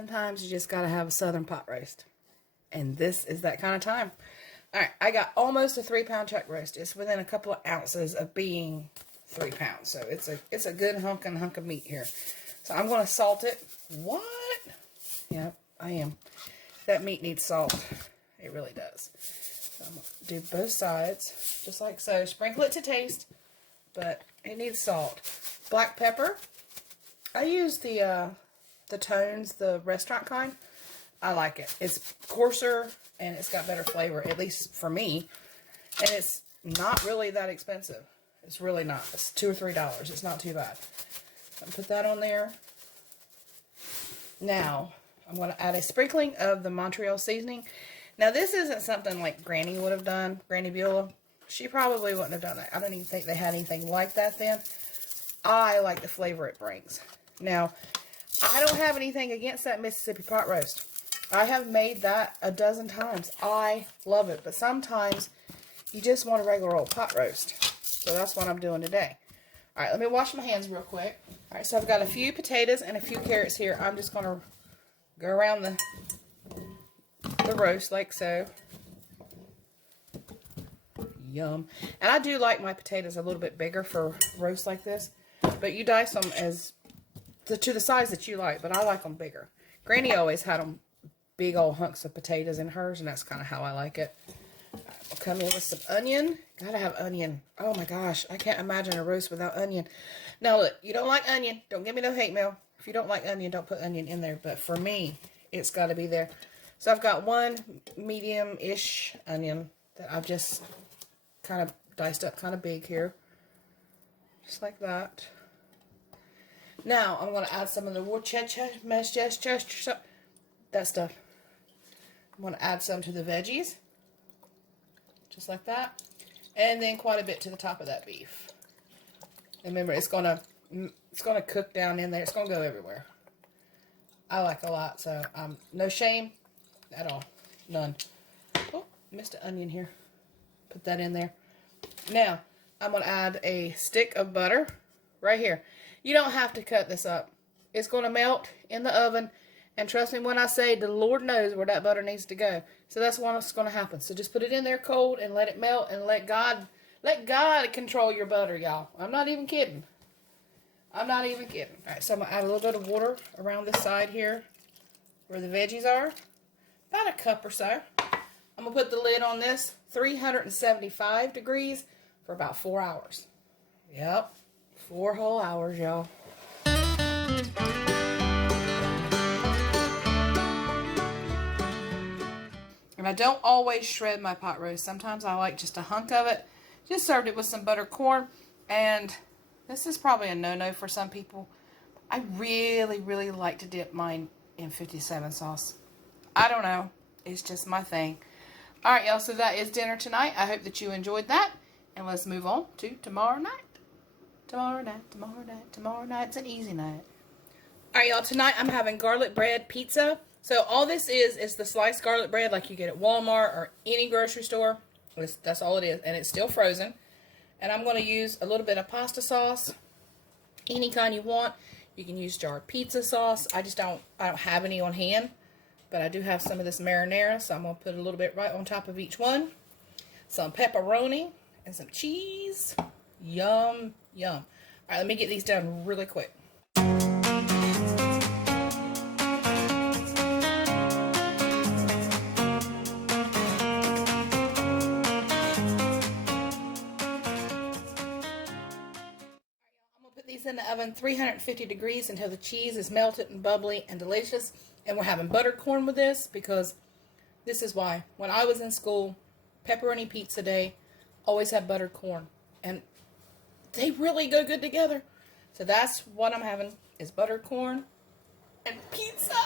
Sometimes you just gotta have a southern pot roast. And this is that kind of time. Alright, I got almost a 3-pound chuck roast. It's within a couple of ounces of being 3 pounds. So it's a good hunk of meat here. So I'm gonna salt it. What? Yep, I am. That meat needs salt. It really does. So I'm gonna do both sides, just like so. Sprinkle it to taste, but it needs salt. Black pepper. I use the Tones, the restaurant kind. I like it. It's coarser and it's got better flavor, at least for me. And it's not really that expensive. It's really not. It's $2 or $3. It's not too bad. So I'll put that on there. Now, I'm going to add a sprinkling of the Montreal seasoning. Now, this isn't something like Granny would have done, Granny Beulah. She probably wouldn't have done that. I don't even think they had anything like that then. I like the flavor it brings. Now, I don't have anything against that Mississippi pot roast. I have made that a dozen times. I love it. But sometimes you just want a regular old pot roast. So that's what I'm doing today. All right, let me wash my hands real quick. All right, so I've got a few potatoes and a few carrots here. I'm just going to go around the roast like so. Yum. And I do like my potatoes a little bit bigger for roast like this. But you dice them as to the size that you like. But I like them bigger. Granny always had them big old hunks of potatoes in hers. And that's kind of how I like it. All right, we'll come in with some onion. Gotta have onion. Oh my gosh. I can't imagine a roast without onion. Now look, you don't like onion. Don't give me no hate mail. If you don't like onion, don't put onion in there. But for me, it's got to be there. So I've got one medium-ish onion that I've just kind of diced up kind of big here. Just like that. Now, I'm going to add some of the Worcestershire, that stuff. I'm going to add some to the veggies. Just like that. And then quite a bit to the top of that beef. And remember, it's going to cook down in there. It's going to go everywhere. I like a lot, so no shame at all. None. Oh, missed an onion here. Put that in there. Now, I'm going to add a stick of butter right here. You don't have to cut this up. It's going to melt in the oven. And trust me when I say the Lord knows where that butter needs to go. So that's what's going to happen. So just put it in there cold and let it melt and let God control your butter, y'all. I'm not even kidding. I'm not even kidding. All right, so I'm going to add a little bit of water around this side here where the veggies are. About a cup or so. I'm going to put the lid on this, 375 degrees for about 4 hours. Yep, 4 whole hours, y'all. And I don't always shred my pot roast. Sometimes I like just a hunk of it. Just served it with some buttered corn. And this is probably a no-no for some people. I really, really like to dip mine in 57 sauce. I don't know. It's just my thing. Alright, y'all. So that is dinner tonight. I hope that you enjoyed that. And let's move on to tomorrow night. Tomorrow night's an easy night. Alright, y'all. Tonight I'm having garlic bread pizza. So all this is the sliced garlic bread like you get at Walmart or any grocery store. That's all it is. And it's still frozen. And I'm going to use a little bit of pasta sauce. Any kind you want. You can use jarred pizza sauce. I don't have any on hand. But I do have some of this marinara. So I'm going to put a little bit right on top of each one. Some pepperoni. And some cheese. Yum, yum. Alright, let me get these done really quick. In the oven 350 degrees until the cheese is melted and bubbly and delicious. And we're having buttered corn with this because this is why. When I was in school, pepperoni pizza day always had buttered corn. And they really go good together. So that's what I'm having is buttered corn and pizza.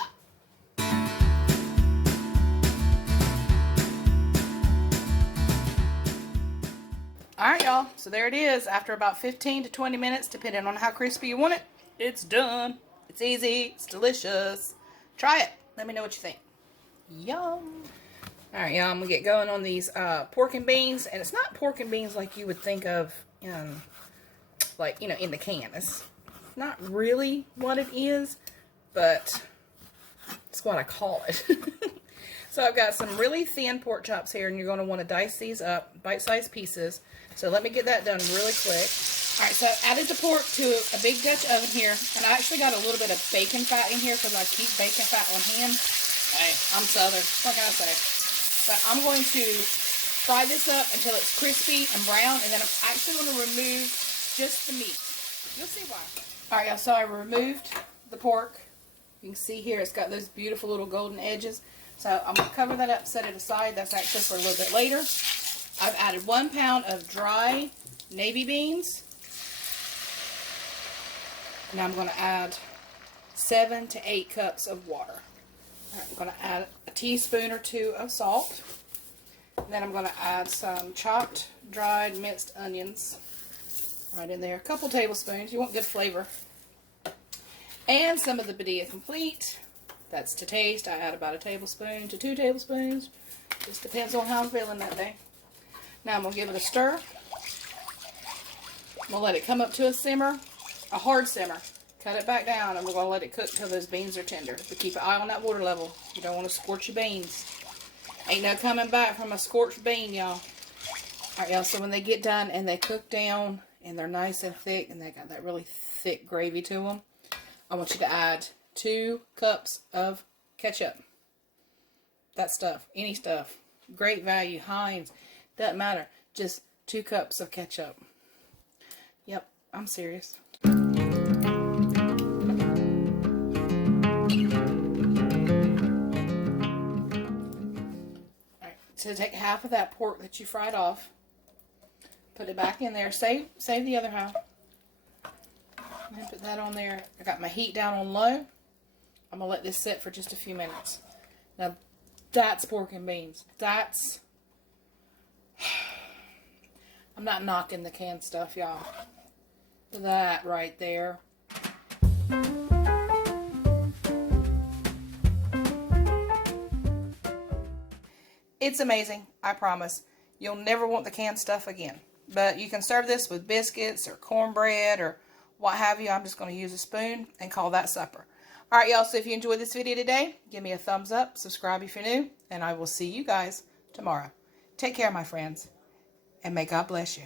Alright, y'all. So there it is. After about 15 to 20 minutes, depending on how crispy you want it, it's done. It's easy. It's delicious. Try it. Let me know what you think. Yum. Alright, y'all. I'm going to get going on these pork and beans. And it's not pork and beans like you would think of, like, in the can. It's not really what it is. But That's what I call it. So I've got some really thin pork chops here, and you're going to want to dice these up, bite-sized pieces. So let me get that done really quick. All right, so I added the pork to a big Dutch oven here, and I actually got a little bit of bacon fat in here because I keep bacon fat on hand. Hey, I'm Southern. What can I say? But I'm going to fry this up until it's crispy and brown, and then I'm actually going to remove just the meat. You'll see why. All right, y'all, so I removed the pork. You can see here it's got those beautiful little golden edges. So I'm going to cover that up, set it aside. That's actually for a little bit later. I've added 1 pound of dry navy beans. Now I'm going to add 7 to 8 cups of water. All right, I'm going to add a teaspoon or 2 of salt. And then I'm going to add some chopped, dried, minced onions right in there. A couple tablespoons. You want good flavor. And some of the badia complete. That's to taste. I add about a tablespoon to 2 tablespoons. Just depends on how I'm feeling that day. Now I'm going to give it a stir. I'm going to let it come up to a simmer. A hard simmer. Cut it back down, and we're going to let it cook till those beans are tender. But keep an eye on that water level. You don't want to scorch your beans. Ain't no coming back from a scorched bean, y'all. Alright, y'all, so when they get done and they cook down and they're nice and thick and they got that really thick gravy to them, I want you to add 2 cups of ketchup. That stuff, any stuff. Great value, Heinz, doesn't matter. Just 2 cups of ketchup. Yep, I'm serious. So take half of that pork that you fried off, put it back in there, save the other half, and then put that on there. I got my heat down on low. I'm going to let this sit for just a few minutes. Now, that's pork and beans. That's, I'm not knocking the canned stuff, y'all. That right there. It's amazing, I promise. You'll never want the canned stuff again. But you can serve this with biscuits or cornbread or what have you. I'm just going to use a spoon and call that supper. Alright, y'all, so if you enjoyed this video today, give me a thumbs up, subscribe if you're new, and I will see you guys tomorrow. Take care, my friends, and may God bless you.